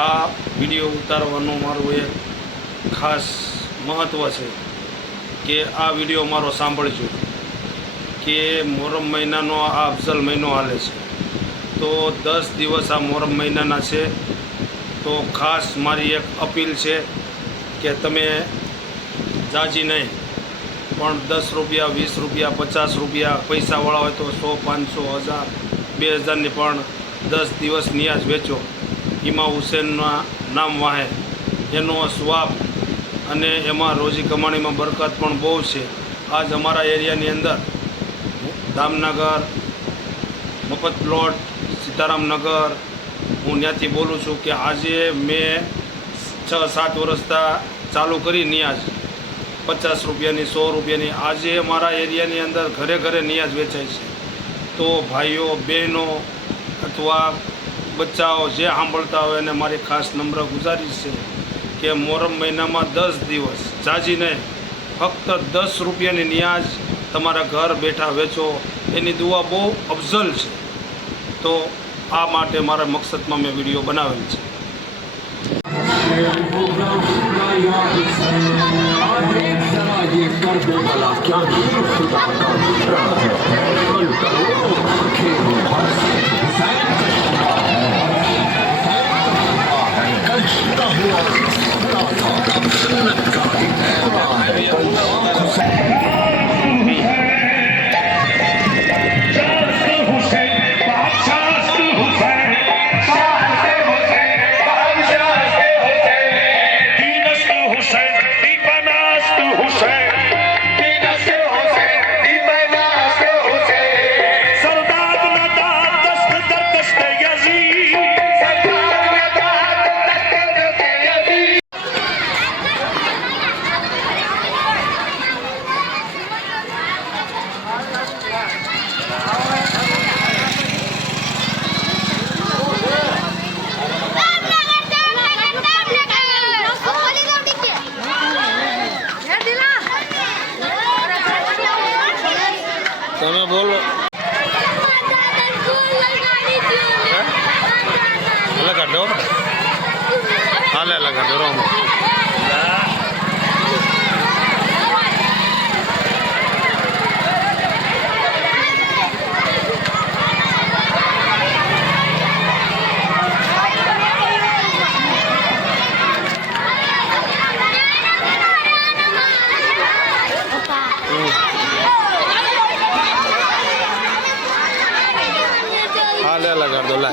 આ વિડીયો ઉતારવાનું મારું એક ખાસ મહત્ત્વ છે કે આ વિડીયો મારો સાંભળજો કે મોહરમ મહિનાનો આ અફઝલ મહિનો હાલે છે તો 10 દિવસ આ મોહરમ મહિનાના છે તો ખાસ મારી એક અપીલ છે કે તમે જાજી નહીં પણ 10 રૂપિયા 20 રૂપિયા 50 રૂપિયા પૈસાવાળા હોય તો 100 500 1000 2000ની પણ 10 દિવસ નિયાઝ વેચો ઇમામ હુસૈનના નામ વાહે એનો સ્વાબ અને એમાં રોજી કમાણીમાં બરકત પણ બહુ છે। આજ અમારા એરિયાની અંદર દામનગર મફત પ્લોટ સીતારામનગર હું ત્યાંથી બોલું છું કે આજે મેં 6-7 વર્ષથી ચાલુ કરી નિયાઝ 50 રૂપિયાની 100 રૂપિયાની આજે અમારા એરિયાની અંદર ઘરે ઘરે નિયાઝ વેચાય છે। તો ભાઈઓ બહેનો અથવા બચ્ચાઓ જે સાંભળતા હોય એને મારી ખાસ નમ્ર ગુજારિશ છે કે મોહરમ મહિનામાં 10 દિવસ જાજી નહીં ફક્ત 10 રૂપિયાની નિયાઝ તમારા ઘર બેઠા વેચો એની દુઆ બહુ અફઝલ છે। તો આ માટે મારા મકસદમાં મેં વિડીયો બનાવેલ છે। તમે બોલો લગા દો હાલે લગા દો રોમ हाले लगा दो ला